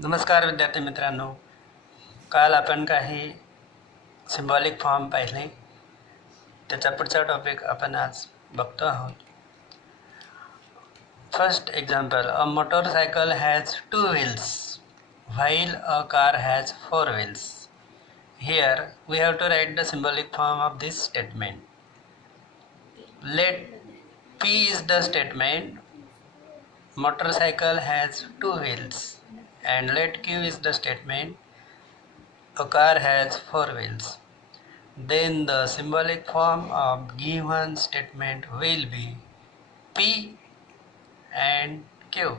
नमस्कार विद्यार्थी मित्रांनो, काल आपण काही सिम्बॉलिक फॉर्म पाहिले. त्याचा पुढचा टॉपिक आपण आज बघतो आहोत. First example, a motorcycle has 2 wheels while a car has 4 wheels. Here we have to write the symbolic form of this statement. Let P is the statement, motorcycle has 2 wheels, and let Q is the statement, a car has 4 wheels. Then the symbolic form of given statement will be P and Q,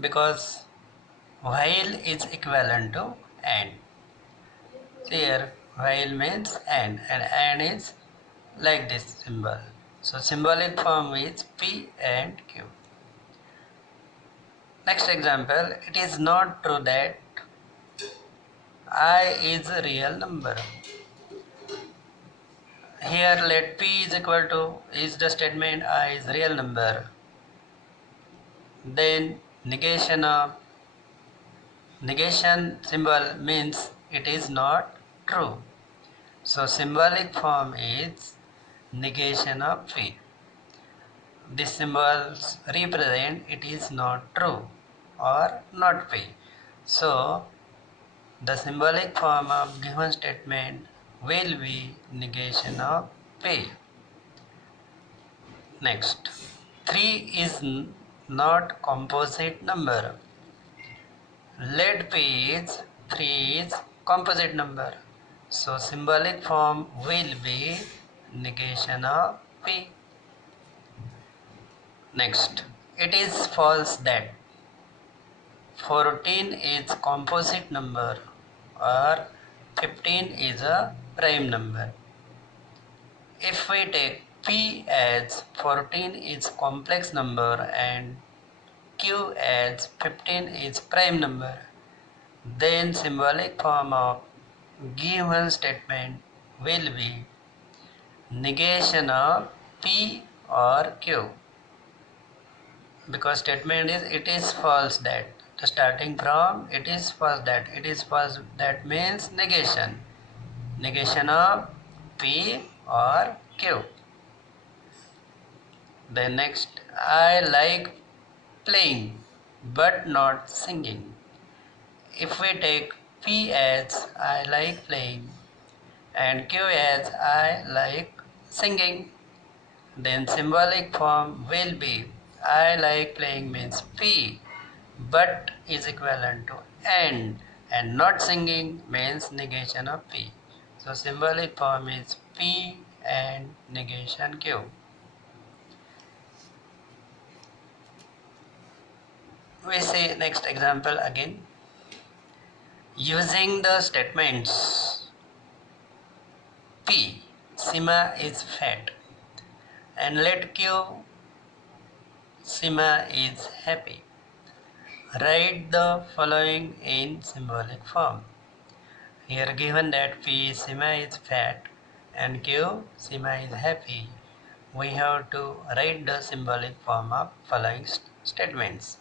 because while is equivalent to and. Here while means and is like this symbol. So symbolic form is P and Q. Next example, it is not true that I is a real number. Here let P is equal to is the statement I is real number. Then negation symbol means it is not true. So symbolic form is negation of P. These symbols represent it is not true or not P. So the symbolic form of given statement will be negation of P. Next, 3 is not composite number. Let P is 3 is composite number. So symbolic form will be negation of P. Next, it is false that 14 is composite number or 15 is a prime number. If we take P as 14 is complex number and Q as 15 is prime number, then symbolic form of given statement will be negation of P or Q, because statement is it is false that. The starting from it is false that means negation of P or Q. Then next, I like playing but not singing. If we take P as I like playing and Q as I like singing, then symbolic form will be I like playing means P but is equivalent to and not singing means negation of P. So symbolic form is P and negation Q. We see next example again. Using the statements P, Sima is fat, and let Q, Sima is happy. Write the following in symbolic form. Here given that P, Sima is fat and Q, Sima is happy, we have to write the symbolic form of following statements.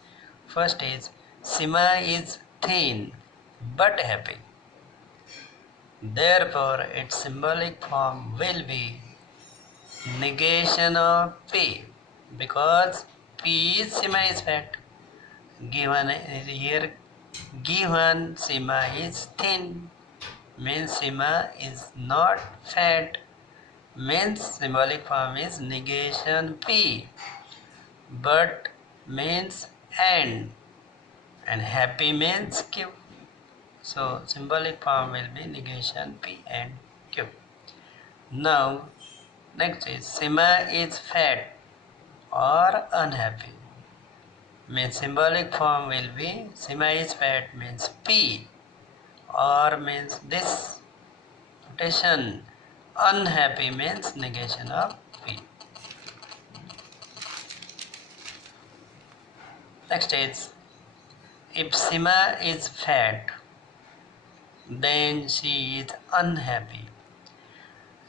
First is Sima is thin but happy. Therefore its symbolic form will be negation of P, because P is Sima is fat. Given here, given Sima is thin means Sima is not fat, means symbolic form is negation P, but means and happy means Q. So symbolic form will be negation P and Q. Now next is Sima is fat or unhappy, means symbolic form will be Sima is fat means P or means this notation, unhappy means negation of P. Next is if Sima is fat then she is unhappy.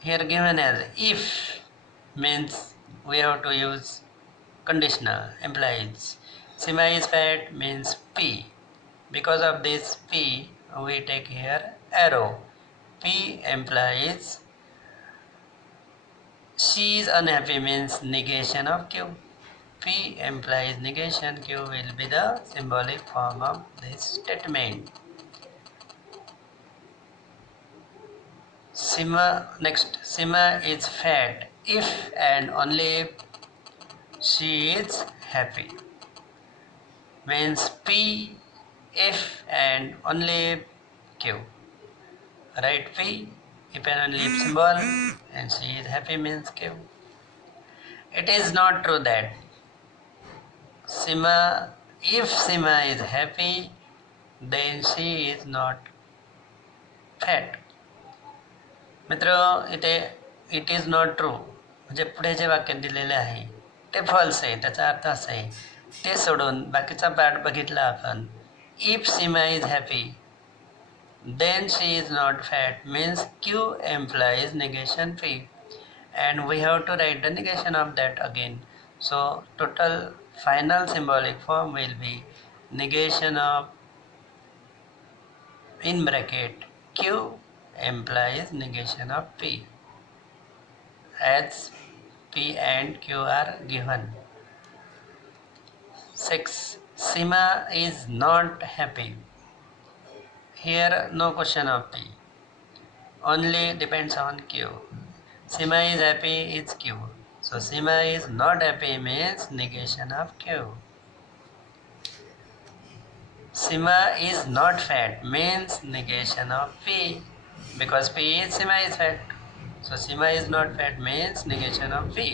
Here given as if means we have to use conditional, implies Sima is fat means P. Because of this P, we take here arrow. P implies she is unhappy means negation of Q. P implies negation. Q will be the symbolic form of this statement. Sima is fat if and only if she is happy. Means P if and only if Q. Write P if and only if symbol and she is happy means Q. It is not true that if Sima is happy, then she is not fat. मित्र इथे it is not true म्हणजे पुढे जे वाक्य दिलेले आहे ते false आहे. त्याचा अर्थ असा आहे, ते सोडून बाकीचा पार्ट बघितला आपण. If Seema is happy then she is not fat means Q implies negation P and we have to write the negation of that again. So total final symbolic form will be negation of in bracket Q implies negation of P as P and Q are given. 6. Sima is not happy. Here no question of P, only depends on Q. Sima is happy is Q. So Sima is not happy means negation of Q. Sima is not fat means negation of P. Because P is Sima is fat. So Sima is not fat means negation of P.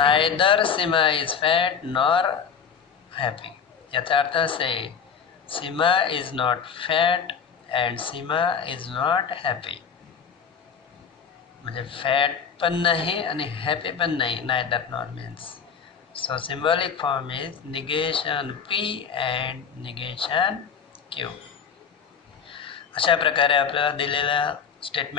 Neither Sima is fat nor happy. याचा अर्थ असा आहे, Sima is not fat and Sima is not happy. म्हणजे fat पण नाही आणि happy पण नाही. neither nor means. So symbolic form is negation P and negation Q. अशा प्रकारे आपल्याला दिलेल्या स्टेटमेंट